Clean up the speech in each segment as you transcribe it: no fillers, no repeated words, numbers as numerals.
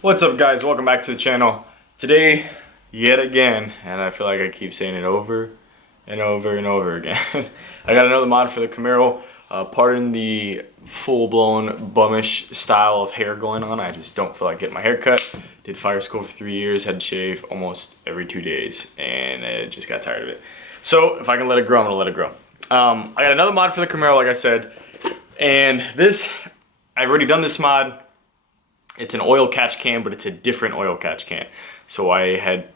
What's up, guys? Welcome back to the channel. Today, yet again, and I feel like I keep saying it over and over and over again, I got another mod for the Camaro. Pardon the full-blown bummish style of hair going on. I just don't feel like getting my hair cut. Did fire school for 3 years, had to shave almost every 2 days, and I just got tired of it. So if I can let it grow, I'm gonna let it grow. I got another mod for the Camaro, like I said, and this, I've already done this mod. It's an oil catch can, but it's a different oil catch can. So I had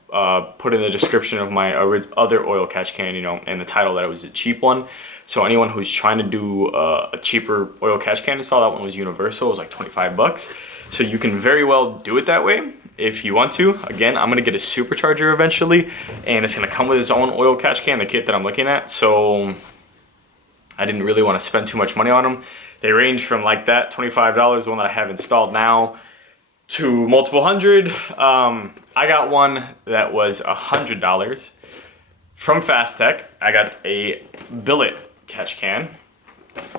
put in the description of my other oil catch can, and the title that it was a cheap one. So anyone who's trying to do a cheaper oil catch can install, that one was universal. It was like 25 bucks. So you can very well do it that way if you want to. Again, I'm gonna get a supercharger eventually, and it's gonna come with its own oil catch can, the kit that I'm looking at. So I didn't really want to spend too much money on them. They range from like that, $25, the one that I have installed now, to multiple hundred. I got one that was $100 from Fast Tech. I got a Billet catch can.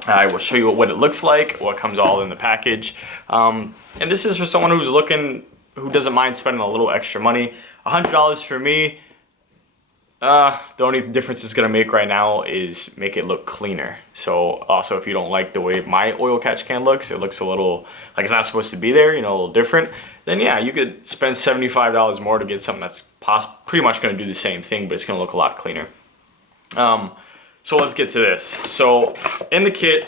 I will show you what it looks like, what comes all in the package. And this is for someone who doesn't mind spending a little extra money. $100 for me. The only difference it's gonna make right now is make it look cleaner. So also, if you don't like the way my oil catch can looks, it looks a little like it's not supposed to be there, a little different, then yeah, you could spend $75 more to get something that's pretty much gonna do the same thing, but it's gonna look a lot cleaner. So let's get to this. So in the kit,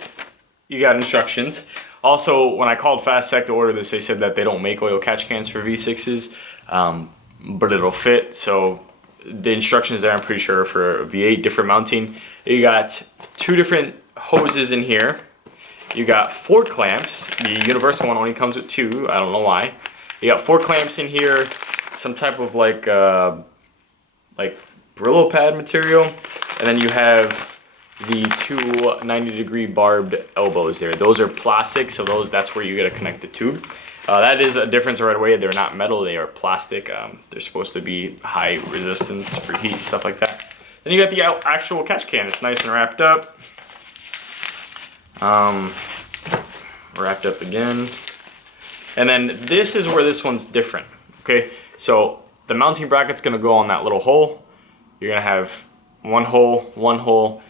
you got instructions. Also, when I called Fast Tech to order this, they said that they don't make oil catch cans for V6s, but it'll fit. So the instructions there, I'm pretty sure, for a V8, different mounting. You got 2 different hoses in here. You got 4 clamps. The universal one only comes with 2. I don't know why. You got 4 clamps in here. Some type of like Brillo pad material. And then you have the 2 90-degree barbed elbows there. Those are plastic, so that's where you gotta connect the tube. That is a difference right away. They're not metal, they are plastic. They're supposed to be high resistance for heat, stuff like that. Then you got the actual catch can. It's nice and wrapped up. Wrapped up again. And then this is where this one's different. Okay, so the mounting bracket's gonna go on that little hole. You're gonna have one hole.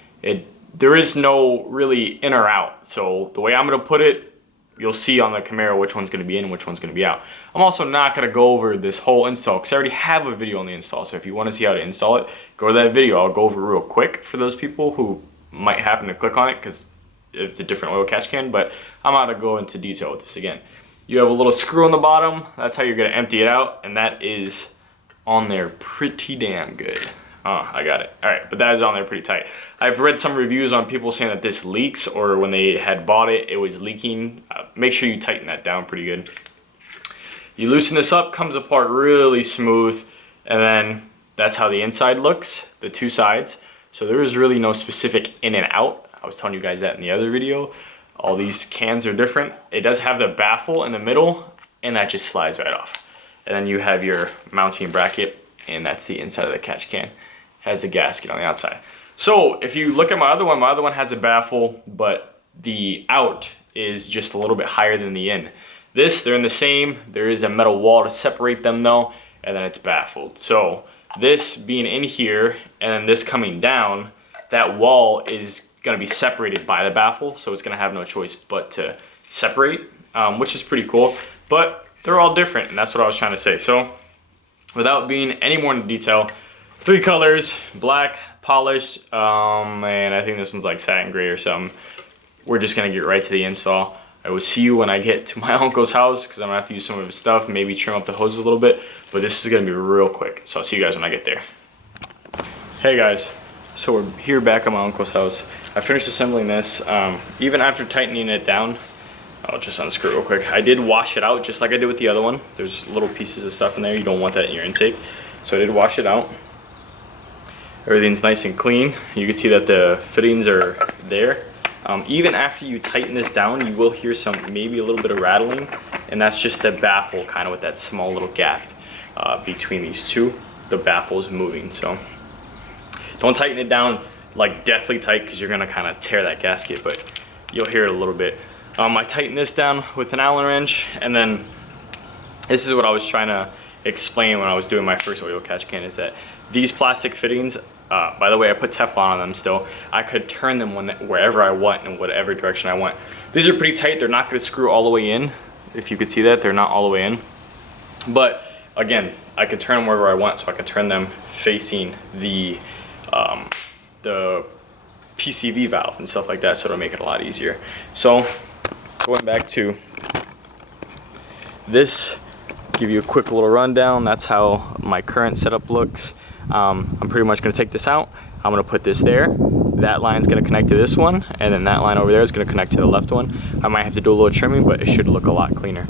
There is no really in or out. So the way I'm gonna put it, you'll see on the Camaro which one's gonna be in and which one's gonna be out. I'm also not gonna go over this whole install because I already have a video on the install. So if you wanna see how to install it, go to that video. I'll go over real quick for those people who might happen to click on it because it's a different oil catch can, but I'm not gonna go into detail with this again. You have a little screw on the bottom. That's how you're gonna empty it out, and that is on there pretty damn good. Oh, I got it. All right, but that is on there pretty tight. I've read some reviews on people saying that this leaks, or when they had bought it, it was leaking. Make sure you tighten that down pretty good. You loosen this up, comes apart really smooth, and then that's how the inside looks, the 2 sides. So there is really no specific in and out. I was telling you guys that in the other video. All these cans are different. It does have the baffle in the middle, and that just slides right off. And then you have your mounting bracket, and that's the inside of the catch can. Has the gasket on the outside. So if you look at my other one has a baffle, but the out is just a little bit higher than the in. They're in the same. There is a metal wall to separate them though, and then it's baffled. So this being in here and then this coming down, that wall is gonna be separated by the baffle, so it's gonna have no choice but to separate, which is pretty cool. But they're all different, and that's what I was trying to say. So without being any more into detail, 3 colors, black, polished, and I think this one's like satin gray or something. We're just gonna get right to the install. I will see you when I get to my uncle's house because I'm gonna have to use some of his stuff, maybe trim up the hose a little bit, but this is gonna be real quick. So I'll see you guys when I get there. Hey guys, so we're here back at my uncle's house. I finished assembling this. Even after tightening it down, I'll just unscrew it real quick. I did wash it out just like I did with the other one. There's little pieces of stuff in there. You don't want that in your intake. So I did wash it out. Everything's nice and clean. You can see that the fittings are there. Even after you tighten this down, you will hear maybe a little bit of rattling, and that's just the baffle kind of with that small little gap between these two. The baffle is moving, so don't tighten it down like deathly tight because you're gonna kind of tear that gasket, but you'll hear it a little bit. I tightened this down with an Allen wrench, and then this is what I was trying to explain when I was doing my first oil catch can, is that these plastic fittings, by the way, I put Teflon on them still. I could turn them wherever I want, in whatever direction I want. These are pretty tight. They're not going to screw all the way in. If you could see that, they're not all the way in. But again, I can turn them wherever I want, so I can turn them facing the PCV valve and stuff like that, so it'll make it a lot easier. So going back to this, give you a quick little rundown. That's how my current setup looks. I'm pretty much going to take this out. I'm going to put this there. That line's going to connect to this one, and then that line over there is going to connect to the left one. I might have to do a little trimming, but it should look a lot cleaner.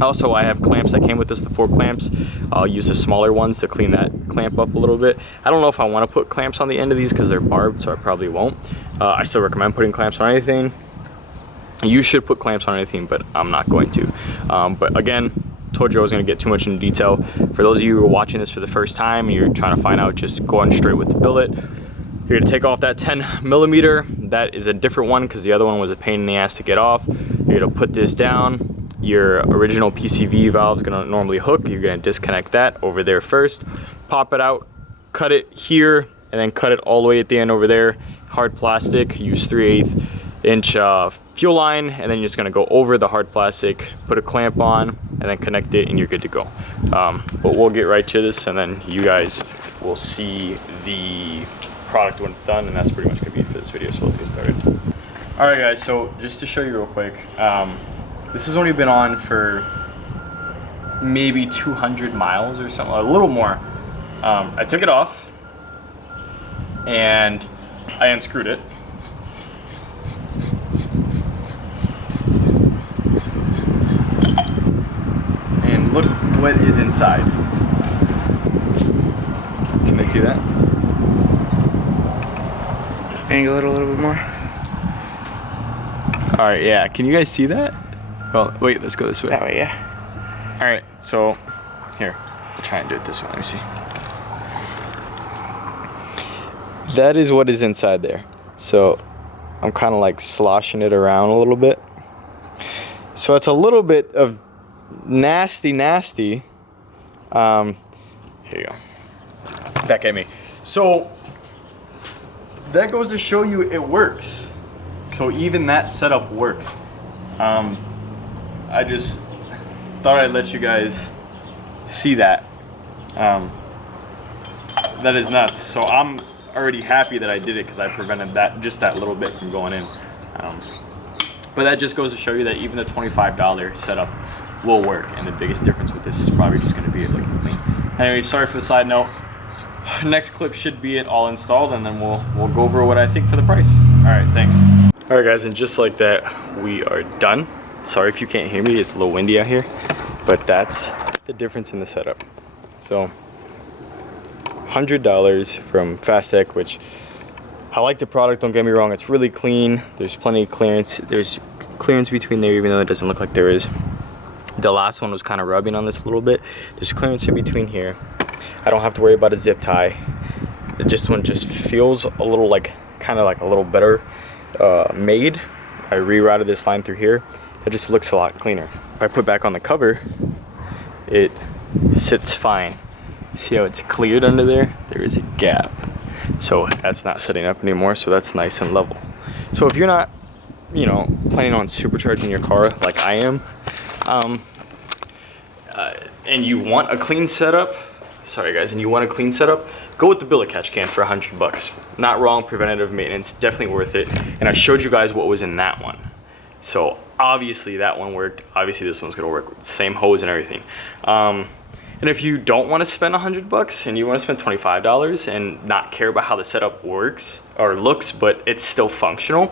Also, I have clamps that came with this, the 4 clamps. I'll use the smaller ones to clean that clamp up a little bit. I don't know if I want to put clamps on the end of these because they're barbed, so I probably won't. I still recommend putting clamps on anything. You should put clamps on anything, but I'm not going to. But again, told you I was going to get too much into detail. For those of you who are watching this for the first time and you're trying to find out, just go on straight with the billet. You're going to take off that 10mm. That is a different one because the other one was a pain in the ass to get off. You're going to put this down. Your original PCV valve is going to normally hook. You're going to disconnect that over there first. Pop it out, cut it here, and then cut it all the way at the end over there. Hard plastic. Use 3/8 inch fuel line, and then you're just going to go over the hard plastic, put a clamp on, and then connect it, and you're good to go. But we'll get right to this, and then you guys will see the product when it's done, and that's pretty much going to be it for this video. So let's get started. All right, guys. So just to show you real quick, this has only been on for maybe 200 miles or something, a little more. I took it off, and I unscrewed it. Look what is inside. Can they see that? Angle it a little bit more. All right, yeah. Can you guys see that? Well, wait, let's go this way. That way, yeah. All right, so here, I'll try and do it this way. Let me see. That is what is inside there. So I'm kind of like sloshing it around a little bit. So it's a little bit of nasty. Here you go. Back at me. So that goes to show you it works. So even that setup works. I just thought I'd let you guys see that. That is nuts. So I'm already happy that I did it because I prevented that, just that little bit from going in. But that just goes to show you that even the $25 setup will work, and the biggest difference with this is probably just going to be it looking clean. Anyway, sorry for the side note. Next clip should be it all installed, and then we'll go over what I think for the price. All right, thanks. All right, guys, and just like that, we are done. Sorry if you can't hear me; it's a little windy out here, but that's the difference in the setup. So, $100 from Fast Tech, which I like the product. Don't get me wrong; it's really clean. There's plenty of clearance. There's clearance between there, even though it doesn't look like there is. The last one was kind of rubbing on this a little bit. There's clearance in between here. I don't have to worry about a zip tie. This one just feels a little like, kind of like a little better made. I rerouted this line through here. It just looks a lot cleaner. If I put back on the cover, it sits fine. See how it's cleared under there? There is a gap. So that's not sitting up anymore, so that's nice and level. So if you're not, planning on supercharging your car like I am, and you want a clean setup, go with the Billet catch can for $100. Not wrong, preventative maintenance, definitely worth it. And I showed you guys what was in that one. So obviously that one worked. Obviously this one's gonna work with the same hose and everything. And if you don't want to spend $100 and you want to spend $25 and not care about how the setup works or looks, but it's still functional,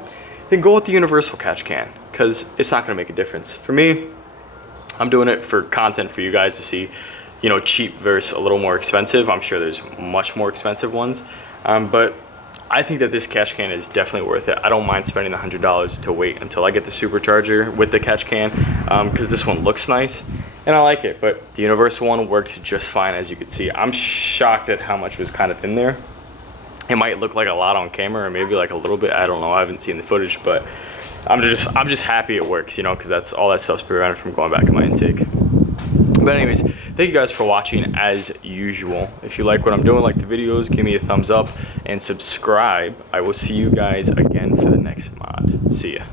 then go with the universal catch can, because it's not gonna make a difference. For me, I'm doing it for content for you guys to see, cheap versus a little more expensive. I'm sure there's much more expensive ones, but I think that this catch can is definitely worth it. I don't mind spending the $100 to wait until I get the supercharger with the catch can, because this one looks nice and I like it, but the universal one worked just fine. As you can see, I'm shocked at how much was kind of in there. It might look like a lot on camera, or maybe like a little bit, I don't know, I haven't seen the footage, but I'm just happy it works, because that's all that stuff's prevented from going back in my intake. But anyways, thank you guys for watching as usual. If you like what I'm doing, like the videos, give me a thumbs up and subscribe. I will see you guys again for the next mod. See ya.